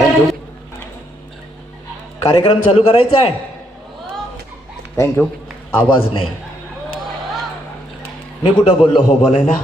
Thank you कार्यक्रम चालू करायचा आहे. थँक्यू आवाज नाही. मी कुठं बोललो? हो बोलायला.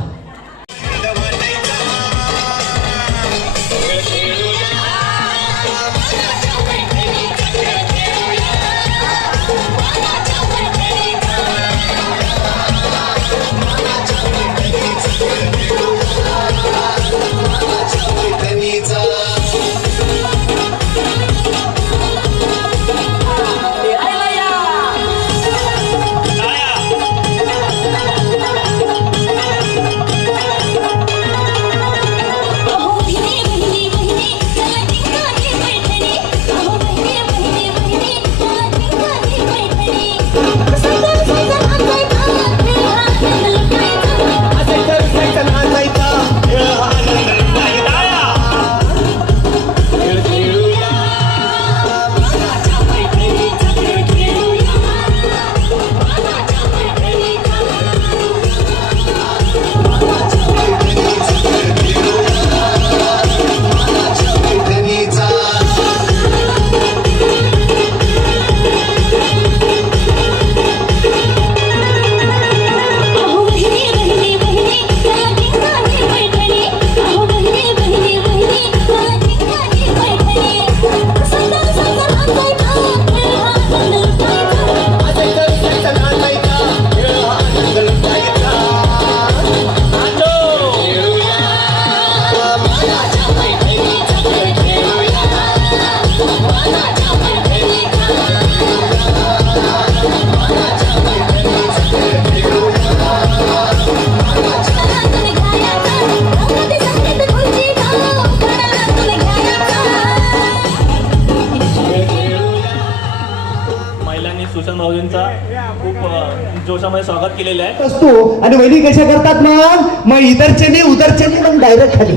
जोशामध्ये स्वागत केलेलं आहे. असतो. आणि वहिनी कशा करतात मग? मग इधरचे नाही उधरचे नाही मग डायरेक्ट खाली.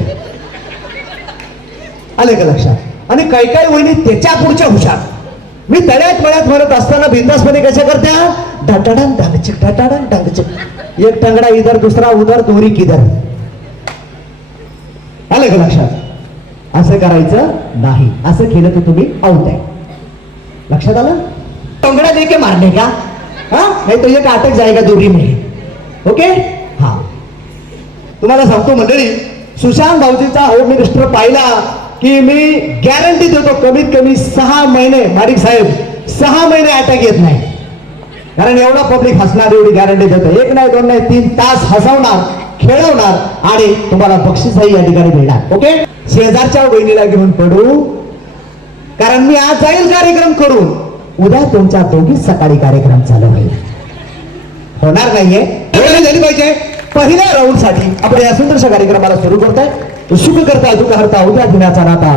आले का लक्षात? आणि काही काही वहिनी त्याच्या पुढच्या हुशार. मी तळ्यात मळ्यात म्हणत असताना बिंदासमध्ये कशा करत्या? ढटाडन ढांगचिक ढटाडन ढांगचिक एक टंगडा इधर दुसरा उधर दोरी किधर. आलं का लक्षात? असं करायचं नाही. असं केलं तर तुम्ही आउट आहे. लक्षात आलं? टंगडा देके मारने का? हा? नाही तो एक अटक जाएगा दोरी में ओके? हा. तुम्हाला सांगतो मंडळी सुशांत भाऊजीचा मी मिनिस्टर पाहिला की मी गॅरंटी देतो कमीत कमी सहा महिने माडिक साहेब सहा महिने अटॅक येत नाही. कारण एवढा पब्लिक हसणार एवढी गॅरंटी देतो. एक नाही दोन नाही तीन तास हसवणार खेळवणार आणि तुम्हाला बक्षीसही या ठिकाणी मिळणार. ओके? शेजारच्या बहिणीला घेऊन पडू. कारण मी आज जाईल कार्यक्रम करून उद्या तुमच्या दोघीच सकाळी कार्यक्रम चालू होईल. होणार नाहीये. झाली पाहिजे. पहिल्या राऊंडसाठी आपण या सुंदरशा कार्यक्रमाला सुरू करताय. शुभ करता दुःख हरता उद्या दिनाचा नाता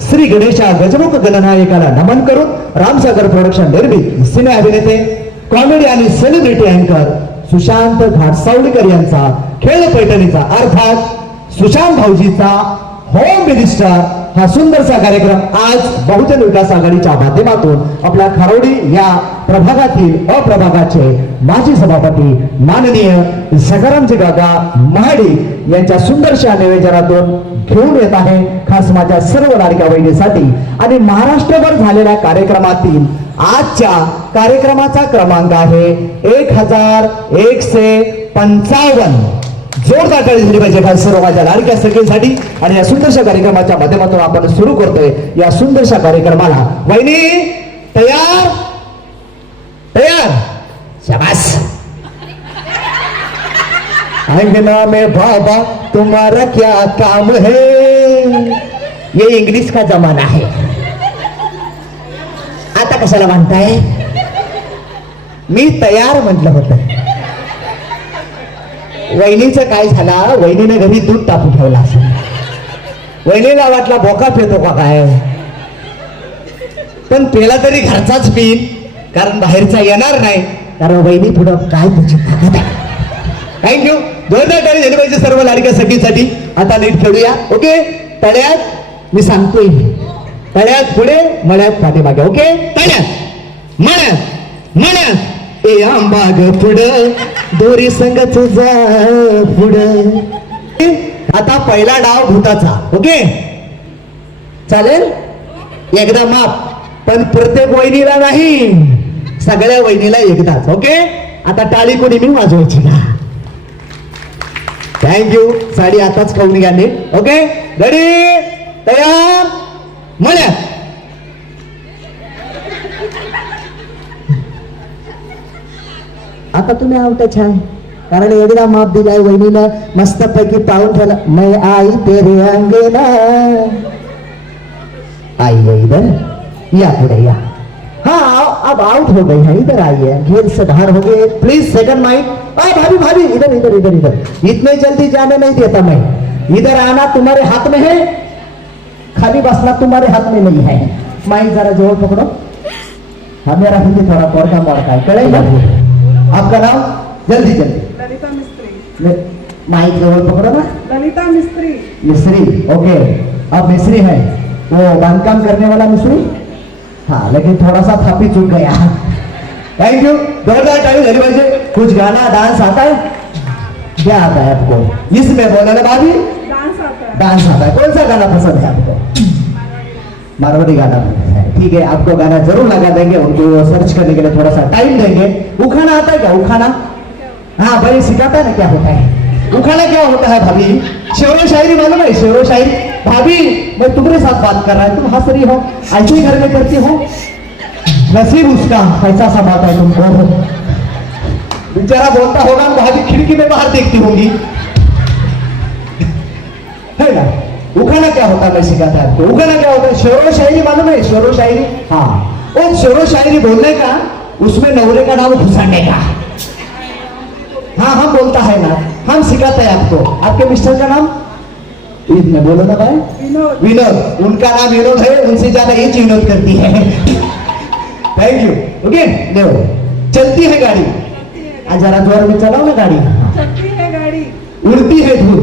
श्री गणेशा गजमुख गणनायकाला नमन करून रामसागर प्रोडक्शन निर्मित सिने अभिनेते कॉमेडी आणि सेलिब्रिटी अँकर सुशांत घाटसावडीकर यांचा खेळ पैठणीचा अर्थात सुशांत भाऊजीचा होम मिनिस्टर हा सुंदरसा कार्यक्रम आज बहुजन विकास आघाडीच्या माध्यमातून आपल्या खारोडी या प्रभागातील अप्रभागाचे माजी सभापती माननीय सकारामजी काका महाडी यांच्या सुंदरशा निवेदनातून घेऊन येत आहे खास माझ्या सर्व लाडक्या बहिणीसाठी. आणि महाराष्ट्रभर झालेल्या कार्यक्रमातील आजच्या कार्यक्रमाचा क्रमांक आहे एक हजार एकशे पंचावन्न. जोरदार टाळी दिली पाहिजे खास सर्व माझ्या लाडक्या सगळीसाठी आणि या सुंदरशा कार्यक्रमाच्या माध्यमातून आपण सुरू करतोय. या सुंदरशा कार्यक्रमाला वहिनी तयार? तयार? शाबास. अंगना में बाबा तुम्हारा क्या काम है? ये इंग्लिश का जमाना है. आता कशाला म्हणताय? मी तयार म्हटलं होतं. वहिनीचं काय झाला? वहिनीने घरी दूध टाकू ठेवला असेल वहिनीला वाटला बोका पितो का काय? पण पेला तरी घरचाच पिन कारण बाहेरचा येणार नाही. कारण वहिनी पुढं काय म्हणजे तुझी ताकद आहे. थँक्यू दोन टाळी झाली पाहिजे सर्व लाडक्या सगळीसाठी आता नीट खेळूया ओके तळ्यात मी सांगतोय. तळ्यात पुढे मळ्यात पाठीमागे. ओके तळ्यात. मळ्यात. मळ्यात. ए आंबाग पुढं दोरी संगच जा पुढं. आता पहिला डाव भूताचा ओके? चालेल? एकदा माप पण प्रत्येक वहिनीला नाही. सगळ्या वहिनीला एकदाच ओके? आता टाळी कोणी मी वाजवायची ना. थँक्यू साडी आताच खाऊन घ्या ओके? गडी तयार? म्हणा आता तुम्ही आवता छान. कारण एकदा माप दिलाय वहिनीनं मस्तपैकी पाहून ठेवला मै आई तेरे अंगेला. आई है इधर या पुढे या. हाँ अब आउट हो गई है इधर आइए खेल से बाहर हो गए. प्लीज सेकंड माइक आ भाभी भाभी इधर इधर इधर इधर. इतने जल्दी जाने नहीं देता मैं. इधर आना तुम्हारे हाथ में है खाली बसना तुम्हारे हाथ में नहीं है. माइक जरा जोर पकड़ो. हाँ मेरा हिंदी थोड़ा कोड़का मोड़का है करेगा? आपका नाम? जल्दी जल्दी। ललिता मिस्त्री। माइक जवळ पकड़ो ना। ललिता मिस्त्री। मिस्त्री ओके। अब मिस्त्री है। वो बांधकाम करने वाला मिस्त्री? हाँ लेकिन थोड़ा सा थापी चुक गया। थैंक यू जोरदार टाइम धरी बजे कुछ गाना डांस आता है? क्या आता है आपको? इसमें बोला ना भाभी डान्स आता है। डांस आता है। कौन सा गाना पसंद है आपको? मारवाड़ी गाना। पसंद है ठीक है, आपको गाना ज़रूर लगा देंगे, उनको सर्च करने के लिए थोड़ा सा टाइम देंगे। उखाना आता है क्या? उखाना? हाँ भाई सिखाता है ना, क्या होता है? उखाना क्या होता है, भाभी? शेरो शायरी मालूम है? शेरो शायरी। भाभी, मैं तुम्हारे साथ बात कर रहा है, तुम हंस रही हो ऐसे घर में करती हो। नसीब उसका, पैसा संभालता है तुमको बेचारा बोलता होगा, भाभी खिड़की में बाहर देखती होगी। है ना? उखाना क्या होता है? मैं सिखाता है आपको। उखाना क्या होता है? शेरो शायरी मालूम है? शेरो शायरी? हाँ। वो शेरो शायरी बोलने का उसमें नवरे का नाम घुसाने का। हाँ हम बोलता है ना। हम सिखाते हैं आपको। आपके मिस्टर का नाम? इसमें बोलो ना भाई? विनोद। उनका नाम विनोद है उनसे ज़्यादा ये चीज़ विनोद करती है। थैंक यू ओके देखो चलती है गाड़ी। आज जरा ज़ोर में चलाओ ना गाड़ी। चलती है गाड़ी। उड़ती है धूल।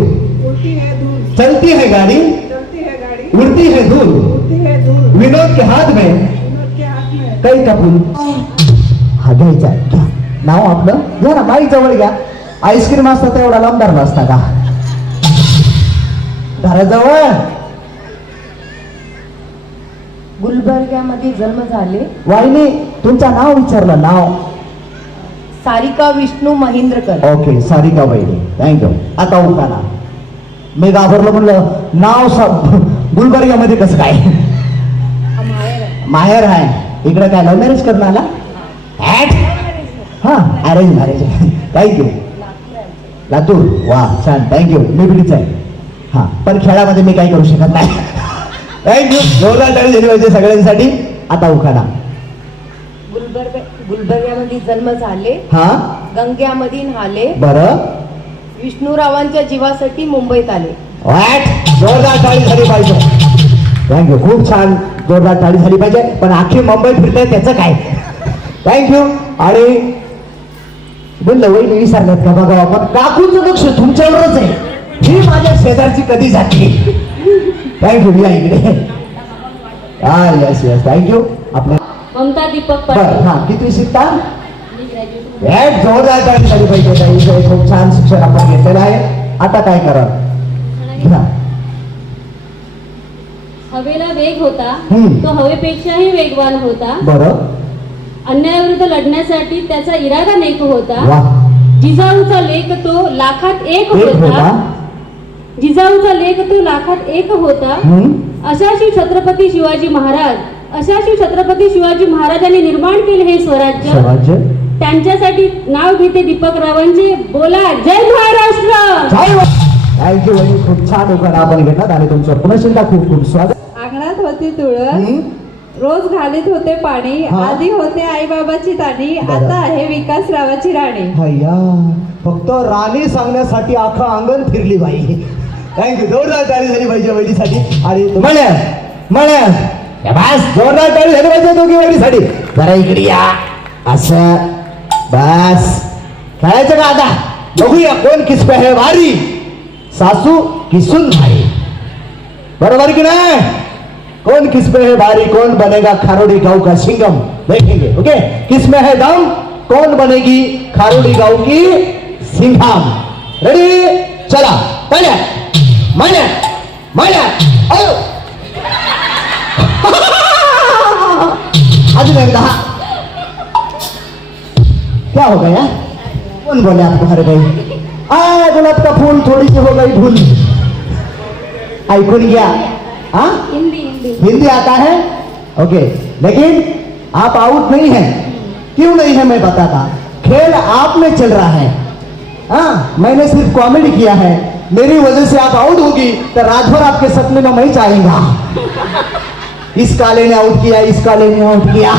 उड़ती है धूल। चलती है गाड़ी चलती है गाड़ी उड़ती है धूल। उड़ती है धूल। विनोद के हात में विनोद के हाथ में। काही का फुल हा घ्यायचा घ्या नाव आपलं। घ्या ना बाईक जवळ घ्या। आईस्क्रीम असता तर एवढा लांब धरला असता का घराजवळ गुलबर्ग्यामध्ये जन्म झाले. वाहिनी तुमचं नाव विचारलं नाव. सारिका विष्णू महेंद्रकर. ओके सारिका वहिनी. थँक्यू आता उखाना मी घाबरलो म्हणलं नाव सब गुलबर्ग्यामध्ये कसं काय? माहेर आहे. इकडे काय लव्ह मॅरेज करून आला? ऍट हा अरेंज मॅरेज थँक्यू लातूर. वा छान. थँक्यू निगडीच आहे. हा पण खेळामध्ये मी काही करू शकत नाही. थँक्यू जोरदार टाळी दिली पाहिजे सगळ्यांसाठी. आता उखाणा गुलबर्ग गुलबर्ग्यामध्ये जन्म झाले. हा? गंग्यामध्ये बरं. विष्णुरावांच्या जीवासाठी मुंबईत आले. जोरदार टाळी झाली पाहिजे. थँक्यू खूप छान जोरदार टाळी झाली पाहिजे. पण अख्खी मुंबई फिरते त्याचं काय? थँक्यू आणि बोललं वहिनी विसरल्यात का बघा आपण काकूचं लक्ष तुमच्यावरच आहे. ही माझ्या शेजारची कधी जाते थँक्यू या इकडे. हा येस येस थँक्यू आपल्या ममता दीपक हा किती शिकता जोरदार टाळी झाली पाहिजे ताई. इथे खूप छान शिक्षण आपण घेतलेलं आहे. आता काय करा घ्या. हवेला वेग होता. तो हवेपेक्षाही वेगवान होता. बरं. अन्यायाविरुद्ध लढण्यासाठी त्याचा इरादा नेक होता. जिजाऊचा लेख तो लाखात एक होता. जिजाऊचा लेख तो लाखात एक होता. अशा श्री छत्रपती शिवाजी महाराज अशा श्री छत्रपती शिवाजी महाराजांनी निर्माण केले हे स्वराज्य. त्यांच्यासाठी नाव घेते दीपक रावांचे बोला जय महाराष्ट्र! थँक्यू वहिनी खूप छान उखाणा आपण घेतलात आणि तुमचं चिंता खूप खूप स्वागत. अंगणात होती तुळस. हम्म. रोज घालीत होते पाणी. हा. आधी होते आई बाबाची ताणी बरं. आता आहे विकासरावाची राणी. भैया फक्त राणी सांगण्यासाठी अख्खं अंगण फिरली बाई. थँक्यू जोरदार टाळी झाली पाहिजे वहिनीसाठी. आणि म्हणे म्हणे बस जोरदार टाळी झाली पाहिजे दोघी वहिनीसाठी. जरा इकडे या. असं. बस। खेळायचं का आता बघूया कोण किसपे आहे भारी? सासू किसून भारी बरोबर की नाही कौन किसमें है भारी, कौन बनेगा खारोड़ी गाँव का सिंगम? देखेंगे, ओके? किसमें है दम कौन बनेगी खारोड़ी गाँव की सिंघम? रेडी चला, पहले, मने मने, आओ। क्या हो गया? कौन बोले आपको हर गई? आ गुलाब का फूल थोड़ी सी हो गई भूल ऐकून घ्या हाँ? हिंदी हिंदी। हिंदी आता है? ओके लेकिन आप आउट नहीं है। क्यों नहीं है मैं बताता खेल आप में चल रहा है। हाँ मैंने सिर्फ़ कॉमेडी किया है। मेरी वजह से आप आउट होगी तो रात भर आपके सपने में मैं चाहेगा इस काले ने आउट किया इस काले ने आउट किया।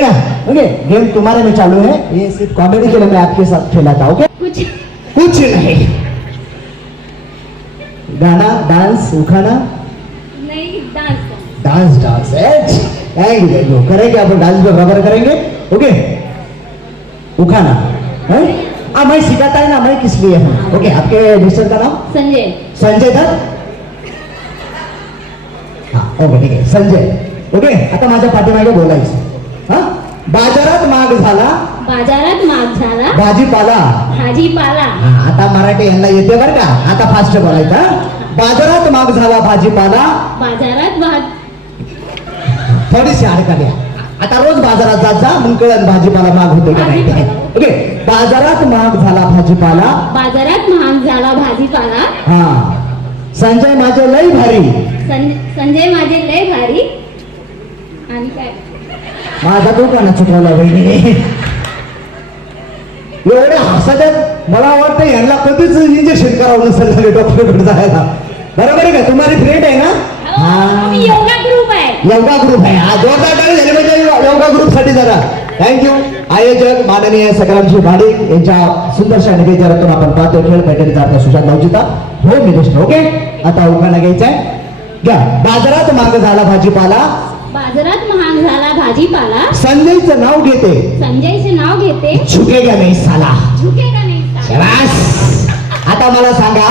ना? ओके गेम तुम्हारे में चालू है। ये सिर्फ़ कॉमेडी के लिए मैं आपके साथ खेला था ओके कुछ कुछ नहीं। गाना डांस उखाना? नहीं डांस डांस डांस यू करेंगे अपन डांस में बराबर करेंगे ओके उखाना है? हाँ मैं सिखाता है ना मैं किस लिए हूँ? ओके आपके मिस्टर का नाम? संजय। संजय दत्त हा ओके ठीक है संजय। ओके आता माझ्या पाठीमागे बोलायचं। बाजारात माग झाला. बाजारात माग झाला. भाजीपाला. भाजीपाला. हा, आता मराठी यांना येते बरं का? आता फास्ट बोलायचं हा? बाजारात माग झाला भाजीपाला. बाजारात भात थोडीशी अडकाल्या आता रोज बाजारात जात जा मग कळत भाजीपाला माग होते का नाही. ओके बाजारात माग झाला भाजीपाला. बाजारात महाग झाला भाजीपाला. हा. संजय माझे लय भारी. सं- संजय माझे लय भारी. आणि काय? माझा तो कोणा चुकवला बहिणी एवढे हसत आहेत मला वाटतं यांना कधीच इंजेक्शन करावं नसेल डॉक्टरकडे जायला. बरोबर आहे का? तुम्हाला फ्रेंड आहे ना? आम्ही हा योगा ग्रुप आहे. योगा ग्रुप आहे. हा जोरदार टाळी झाली म्हणजे योगा ग्रुपसाठी जरा. थँक्यू आयोजक माननीय सगळ्यांची भाडिक यांच्या सुंदरशा निवेदनातून आपण पाहतो खेळ मैदानीचा अर्थ सुशांत भाऊजीचा हो मिनिस्टर ओके? आता उखाणा घ्यायचा आहे. घ्या. बाजारात माग झाला भाजीपाला. बाजारात महाग झाला भाजीपाला. संजयचं नाव घेते. संजयचे नाव घेते. झुकेगा नाही साला. झुकेगा नाही साला. आता मला सांगा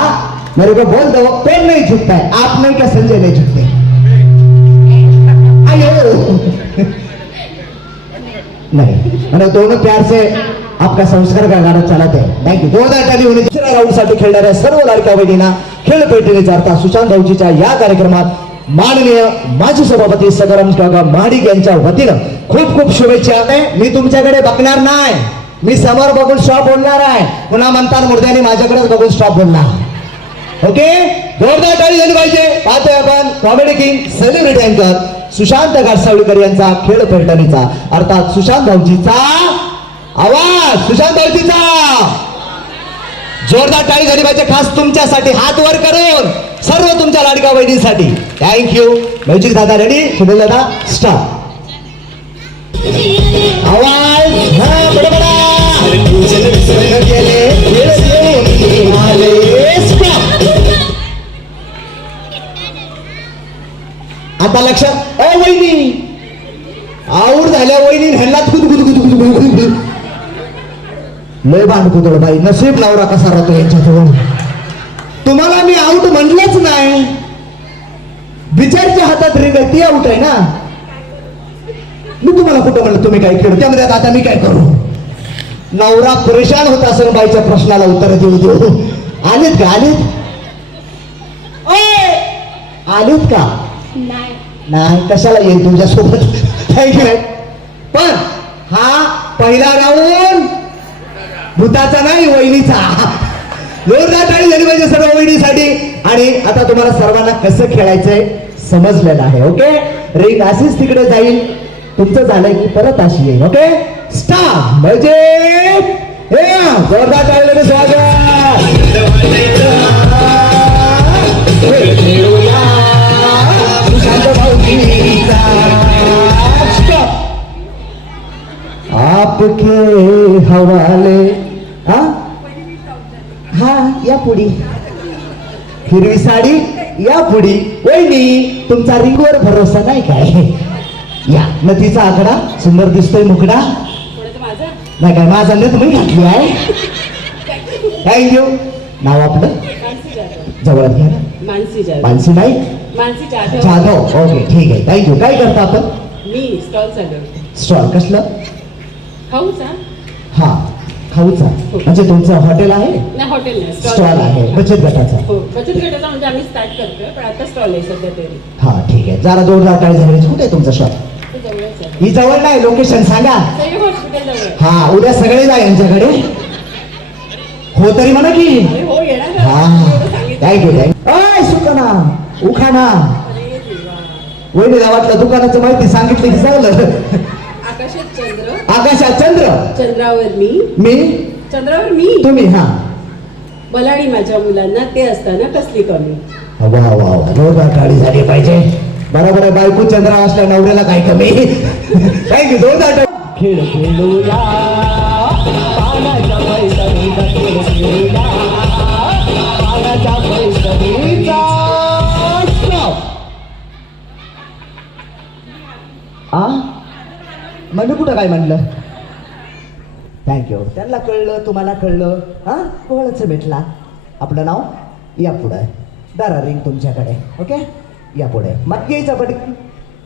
मेरे को बोल दो पेन नहीं झुकता है आप नहीं क्या संजय नहीं झुकते? आयो नहीं. मैंने दोनों प्यार से आपका संस्कार का गाणं चालत आहे? थँक्यू जोरदार टाळी होणे दुसऱ्या राऊंडसाठी खेळणाऱ्या सर्व लाडक्या बहिणींना खेळ पेटणीचा अर्थ सुशांत भाऊजीच्या या कार्यक्रमात माननीय माजी सभापती सदाराम काका माडिक यांच्या वतीनं खूप खूप शुभेच्छा. मी तुमच्याकडे बघणार नाही. मी समोर बघून स्टॉप बोलणार आहे. पुन्हा म्हणतात मुर्द्याने माझ्याकडेच बघून स्टॉप बोलणार. ओके? जोरदार टाळी झाली पाहिजे. पाहतोय आपण कॉमेडी किंग सेलिब्रिटी अँकर सुशांत घाटसावळीकर यांचा खेळ पैठणीचा अर्थात सुशांत भाऊजीचा आवाज. सुशांत भाऊजीचा! जोरदार टाळी झाली पाहिजे. खास तुमच्यासाठी हात वर करून सर्व तुमच्या लाडक्या बहिणींसाठी. थँक्यू म्युझिक दादा रेडी सुनील दादा स्टार आवाज हा गेले, आता लक्षात अ वहिनी. आऊर झाल्या वहिनी. ह्यांना गुद गुद गुद गुद गुद. लय कुदळ बाई. नसीब नवरा कसा राहतो यांच्याजवळ तुम्हाला मी आऊट म्हणलंच नाही. बिचारच्या हातात आहे ती आऊट आहे ना? मी तुम्हाला कुठं म्हणलं तुम्ही काय खेळ त्यामध्ये आता मी काय करू? नवरा परेशान होत असेल बाईच्या प्रश्नाला उत्तर देऊ देऊ. आलेत का आलेत! आलेत का? नाही. कशाला येईल तुमच्यासोबत? थँक्यू पण हा पहिला राऊंड भूताचा नाही वहिनीचा. जोरदार टाळी झाली पाहिजे सर्व वहिनीसाठी. आणि आता तुम्हाला सर्वांना कसं खेळायचंय समजलेलं आहे ओके? रिंग अशीच तिकडे जाईल. तुमचं झालंय की परत अशी येईल ओके? स्टार म्हणजे जोरदार टाळी स्वागत. आपके हवाले हा? हा या पुढी. हिरवी साडी या पुढी. वहिनी तुमचा रिंगवर भरोसा नाही काय? या नदीचा आकडा सुंदर दिसतोय मुकडा. नाही काय माझा नथ मी घातली आहे. थँक्यू नाव आपलं? जवळ घ्या. मानसी मानसी जाधव. ओके ठीक आहे. थँक्यू काय करता आपण? मी स्टॉल चालवते. स्टॉल कसलं? खाऊचा खाऊचा म्हणजे तुमचं हॉटेल आहे? नाही हॉटेल नाही स्टॉल आहे. बचत गटाचा. हो बचत गटाचा म्हणजे आम्ही स्टार्ट करतोय पण आता स्टॉल आहे सध्या तरी. हा ठीक आहे. जरा जोरदार टाळी झाली. कुठे आहे तुमचा शॉप ही जवळ नाही लोकेशन सांगा. हा उद्या सगळे जा यांच्याकडे. हो तरी म्हणा की. हो. हा. थँक्यू थँक्यू अय सुकना. उखाना. वहिनीला वाटलं दुकानाचं माहिती सांगितली की चांगलं आकाशात चंद्र. आकाशात चंद्र. चंद्रावर मी. मी? चंद्रावर मी. तुम्ही हा. आणि माझ्या मुलांना ते असताना कसली कमी? वा वा वा. जोरदार टाळी झाली पाहिजे. बरोबर आहे बायको चंद्र असल्या नवऱ्याला काय कमी? थँक्यू जोरदार टाळी. खेळ खेळूया. पाण्याच्या पैठणीचा खेळ खेळूया. पाण्याच्या पैठणीचा Stop. आ म्हणजे कुठं काय म्हणलं? थँक्यू त्यांना कळलं तुम्हाला कळलं. हा? कोळच भेटला? आपलं नाव? या पुढं दारा रिंग तुमच्याकडे ओके या पुढे मग घ्यायचं पट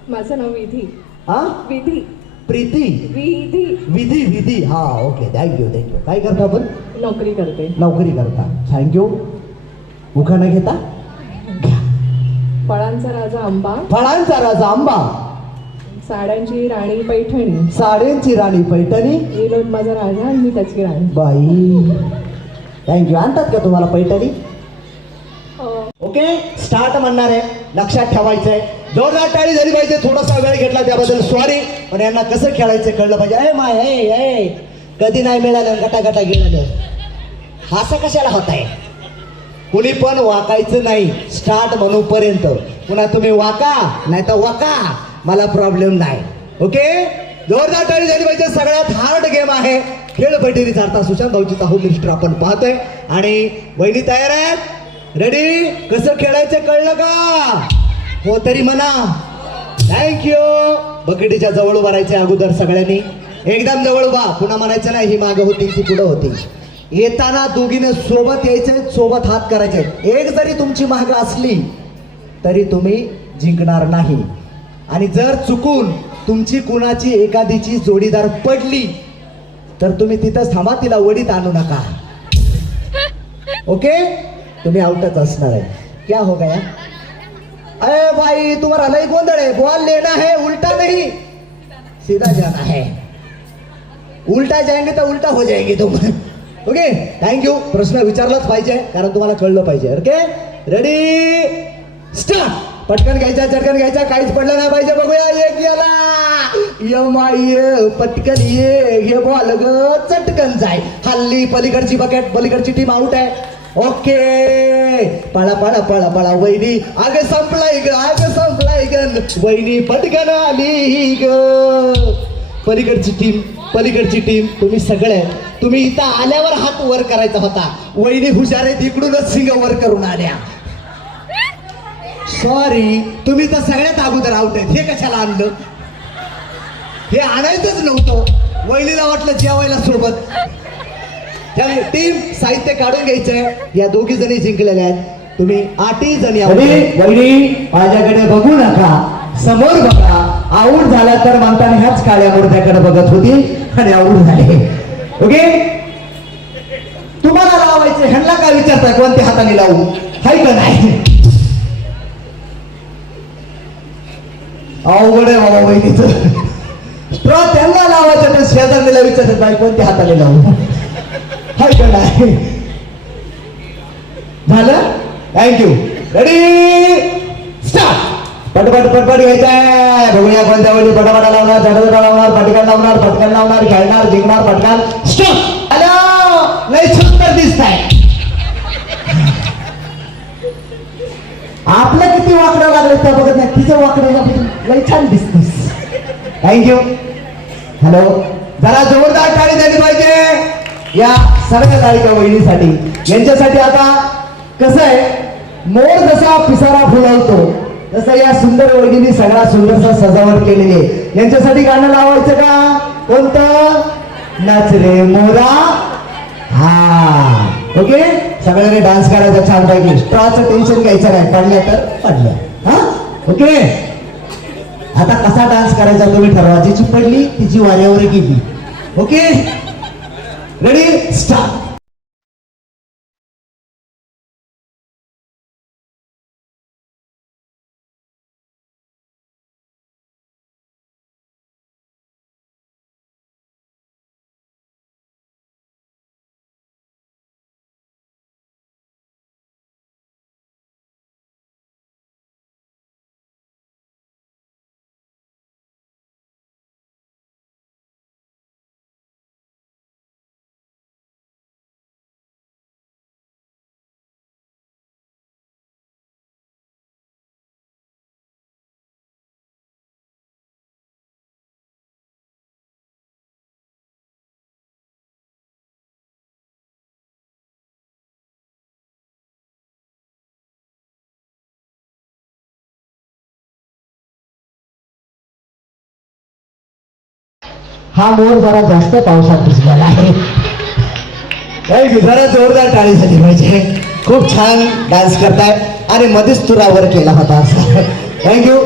माझं नाव विधी. हा? विधी. प्रीती. विधी. विधी विधी. हा ओके थँक्यू थँक्यू काय करता आपण? नोकरी करते. नोकरी करता. थँक्यू उखाणं घेता? फळांचा राजा आंबा. फळांचा राजा आंबा. साड्यांची राणी पैठणी. साड्यांची राणी पैठणी? विनोद माझा राजा आणि मी त्याची राणी. बाई. थँक्यू आणतात का तुम्हाला पैठणी? ओके स्टार्ट म्हणणार आहे. लक्षात ठेवायचंय. जोरदार टाळी झाली पाहिजे. थोडासा वेळ घेतला त्याबद्दल सॉरी पण यांना कसं खेळायचं कळलं पाहिजे. ए माय ए कधी नाही मिळालं गटा गटा गेलं असं कशाला होत आहे कुणी पण वाकायचं नाही. स्टार्ट म्हणूपर्यंत. पुन्हा तुम्ही वाका नाही तर वाका. मला प्रॉब्लेम नाही. ओके जोरदार टाळी झाली पाहिजे. सगळ्यात हार्ड गेम आहे. खेळ बैठकीचा अर्थ सुशांत भाऊची चाहू मिस्टर आपण पाहतोय. आणि वहिनी तयार आहेत. रेडी कसं खेळायचं कळलं का? हो तरी म्हणा. थँक्यू बकेटीच्या जवळ उभा अगोदर सगळ्यांनी. एकदम जवळ उभा. पुन्हा म्हणायचं नाही ही मागं होती ती पुढं होती. येताना दोघीनं सोबत यायचे सोबत हात करायचे एक जरी तुमची माग असली तरी तुम्ही जिंकणार नाही. आणि जर चुकून तुमची कुणाची एखादीची जोडीदार पडली तर तुम्ही तिथं थांबा तिला वडीत आणू नका. ओके? तुम्ही आउटच असणार आहे. क्या हो गया? अरे भाई तुम्हाला लई गोंधळ आहे. बॉल लेना है उल्टा नहीं. सीधा जाना है उलटा जाएंगे तर उलटा हो जाएंगे तुम ओके? थँक्यू प्रश्न विचारलाच पाहिजे कारण तुम्हाला कळलं पाहिजे. ओके? रेडी स्टार्ट पटकन घ्यायचा चटकन घ्यायचा. काहीच पडलं नाही पाहिजे. बघूया एक गेला ये ये पटकन ये. हे बॉल ग चटकन जाय. हल्ली पलीकडची बकेट पलीकडची टीम आउट आहे. ओके. पळा पळा पळा पळा वहिनी. अग संपलाय ग अग संपलाय ग. वहिनी पटकन आली ग. पलीकडची टीम पलीकडची टीम तुम्ही सगळे तुम्ही इथं आल्यावर हात वर करायचा होता. वहिनी हुशार आहेत इकडूनच सिंग वर करून आल्या. सॉरी तुम्ही तर सगळ्यात अगोदर आउट आहेत. हे कशाला आणलं? हे आणायचंच नव्हतं. वहिनीला वाटलं जेवायला सोबत. त्यामुळे टीम साहित्य काढून घ्यायचंय. या दोघी जणी जिंकलेल्या आहेत. तुम्ही आठही जणी वहिनी माझ्याकडे बघू नका. समोर बघा. आऊट झाला तर म्हणताना ह्याच काळ्या मुर्त्याकडे बघत होती आणि आऊट झाले. ओके तुम्हाला लावायचे ह्यांना काय विचारताय? कोणत्या हाताने लावू? हाय का नाही? अवघड आहे बाबा बहिणीच स्ट्रॉ त्यांना लावायचं तर शेजारीला विचारत बाई कोणत्या हाताने लावू? हाय का नाही झालं? थँक्यू रेडी स्टार्ट पटपट पटपट घ्यायचंय. बघूया कोणत्या वेळी पटापटा लावणार झटझटा लावणार पटकन लावणार पटकन लावणार खेळणार जिंकणार पटकन. Stop hello? लय सुंदर दिसत आहे आपलं वाकडं लागलं त्या बघत नाही. तिचं वाकडं लय छान दिसतीस. थँक्यू हॅलो जरा जोरदार टाळी झाली पाहिजे. या सगळ्या तालिका वहिनीसाठी. यांच्यासाठी आता कसं आहे? मोर जसा पिसारा फुलवतो तसं या सुंदर वहिनीने सगळा सुंदरसा सजावट केलेली आहे. यांच्यासाठी गाणं लावायचं का? कोणतं? नाच रे मोरा. हा. ओके सगळ्यांनी डान्स करायचा छान पैकी. स्ट्रॉचं टेन्शन घ्यायचं नाही. पडलं तर पडलं. हा? ओके आता कसा डान्स करायचा तुम्ही ठरवा. जिची पडली तिची वाऱ्यावर गेली. ओके रेडी स्टार्ट हा मोर जरा जास्त पावसात भिजलेला आहे. काही जरा जोरदार टाळी झाली पाहिजे. खूप छान डान्स करताय आणि मध्येच तुरावर केला होता थँक्यू